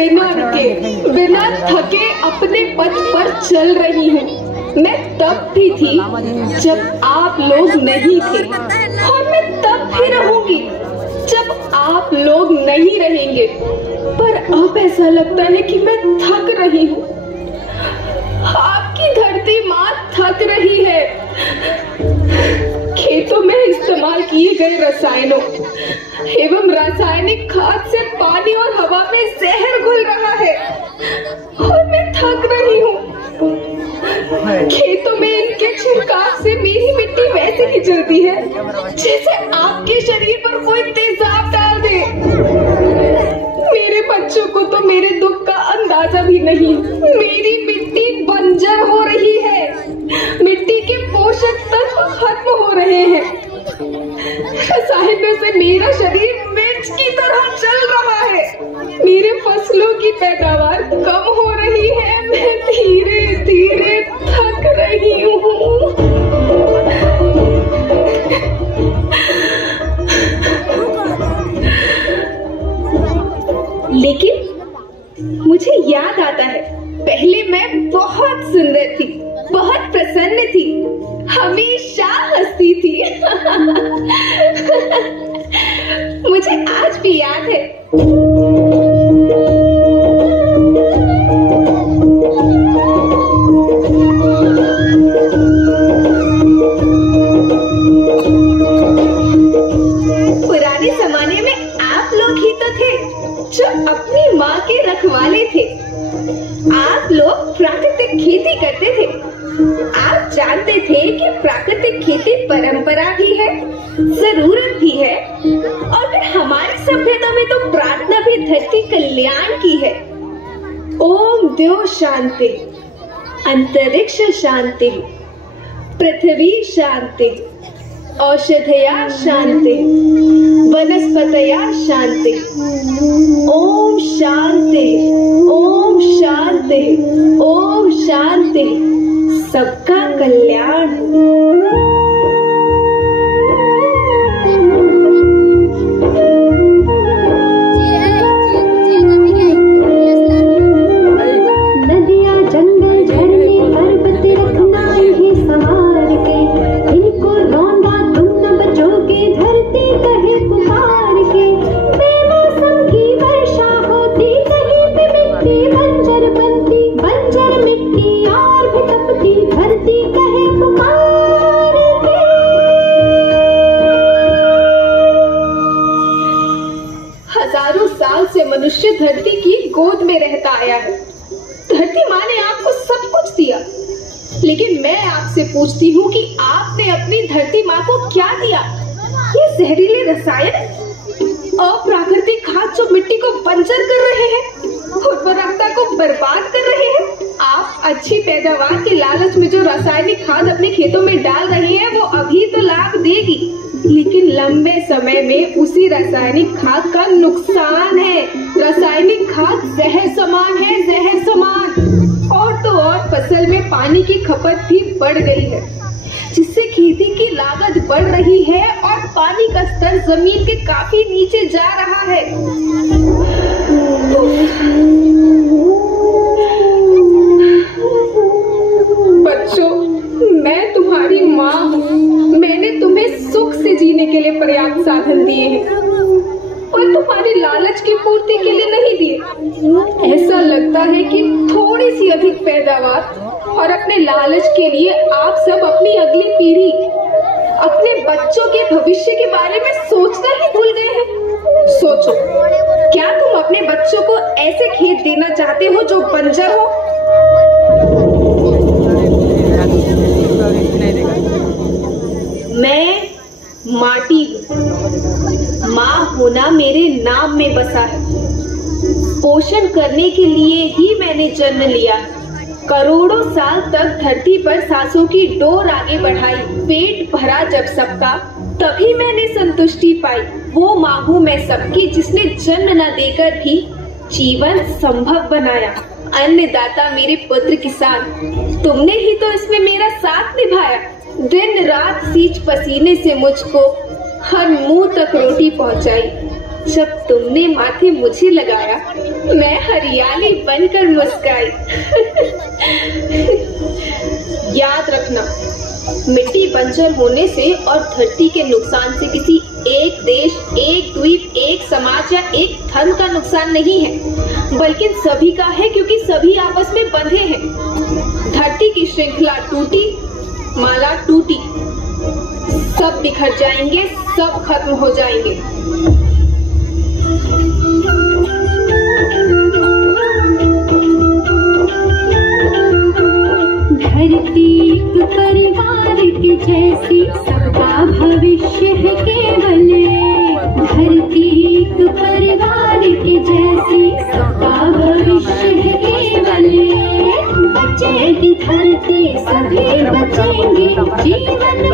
बिना रुके बिना थके अपने पथ पर चल रही हूँ। मैं तब भी थी जब आप लोग नहीं थे, और मैं तब भी रहूंगी जब आप लोग नहीं रहेंगे। पर अब ऐसा लगता है कि मैं थक रही हूँ। आपकी धरती माँ थक रही है। खेतों में इस्तेमाल किए गए रसायनों एवं रासायनिक खाद से पानी और हवा में जहर घुल रहा है, और मैं थक रही हूँ। खेतों में इनके छिड़काव से मेरी मिट्टी वैसे ही जलती है जैसे आपके शरीर पर कोई तेजाब डाल दे। मेरे बच्चों को तो मेरे दुख का अंदाजा भी नहीं। मेरी मिट्टी बंजर हो रही है, मिट्टी के पोषक तत्व खत्म हो रहे हैं। रसायनों से मेरा शरीर मिर्च की तरह जल रहा है। मेरे फसलों की पैदावार कम हो रही है। मैं धीरे धीरे थक रही हूँ। लेकिन मुझे याद आता है, पहले मैं बहुत सुंदर थी, बहुत प्रसन्न थी, हमेशा हंसती थी। मुझे आज भी याद है। पुराने जमाने में आप लोग ही तो थे जो अपनी माँ के रखवाले थे। आप लोग प्राकृतिक खेती करते थे। आप जानते थे कि प्राकृतिक खेती परंपरा भी है, जरूरत भी है, और फिर हमारी सभ्यता में तो प्रार्थना भी धरती कल्याण की है। ओम द्यो शांति, अंतरिक्ष शांति, पृथ्वी शांति, औषधया शांति, वनस्पतया शांति। ओम शांति, ओम शांति, ओम शांति। सबका कल्याण। नदियाँ जंगल झरने पर्वत रखना ही संभाल के, इनको रौंदा तुम न बचोगे धरती कहे पुकार के। बेमौसम की वर्षा होती, कहीं पे मिट्टी बंजर बनती, बंजर मिट्टी और भी तपती, धरती कहे पुकार के। हजारों साल से मनुष्य धरती की गोद में रहता आया है। धरती माँ ने आपको सब कुछ दिया, लेकिन मैं आपसे पूछती हूँ कि आपने अपनी धरती माँ को क्या दिया? ये जहरीले रसायन, अप्राकृतिक खाद जो मिट्टी को बंजर कर रहे हैं, उर्वरकता को बर्बाद कर रहे हैं। आप अच्छी पैदावार के लालच में जो रासायनिक खाद अपने खेतों में डाल रहे हैं, वो अभी तो लाभ देगी, लेकिन लंबे समय में उसी रासायनिक खाद का नुकसान है। रासायनिक खाद जहर समान है, जहर समान। और तो और फसल में पानी की खपत भी बढ़ गई है, जिससे खेती की लागत बढ़ रही है और पानी का स्तर जमीन के काफी नीचे जा रहा है। बच्चों, मैं तुम्हारी माँ हूँ। मैंने तुम्हें सुख से जीने के लिए पर्याप्त साधन दिए हैं, और तुम्हारी लालच की पूर्ति के लिए नहीं दिए। ऐसा लगता है कि थोड़ी सी अधिक पैदावार और अपने लालच के लिए आप सब अपनी अगली पीढ़ी, अपने बच्चों के भविष्य के बारे में सोचना ही भूल गए हैं। सोचो, क्या तुम अपने बच्चों को ऐसे खेत देना चाहते हो जो बंजर हो? मैं माटी हूँ। माँ होना मेरे नाम में बसा है। पोषण करने के लिए ही मैंने जन्म लिया। करोड़ों साल तक धरती पर सांसों की डोर आगे बढ़ाई। पेट भरा जब सबका, तभी मैंने संतुष्टि पाई। वो माँ हूँ मैं सबकी, जिसने जन्म न देकर भी जीवन संभव बनाया। अन्नदाता मेरे पुत्र किसान, तुमने ही तो इसमें मेरा साथ निभाया। दिन रात सींच पसीने से मुझको हर मुंह तक रोटी पहुंचाई। जब तुमने माथे मुझे लगाया मैं हरियाली बनकर मुस्काई। याद रखना, मिट्टी बंजर होने से और धरती के नुकसान से किसी एक देश, एक द्वीप, एक समाज या एक धर्म का नुकसान नहीं है, बल्कि सभी का है, क्योंकि सभी आपस में बंधे हैं। धरती की श्रृंखला टूटी, माला टूटी, सब बिखर जाएंगे, सब खत्म हो जाएंगे। धरती एक परिवार के जैसी, सबका भविष्य है केवल। धरती एक परिवार के जैसी, सबका भविष्य है केवल। बचेगी धरती, सभी बचेंगे, जीवन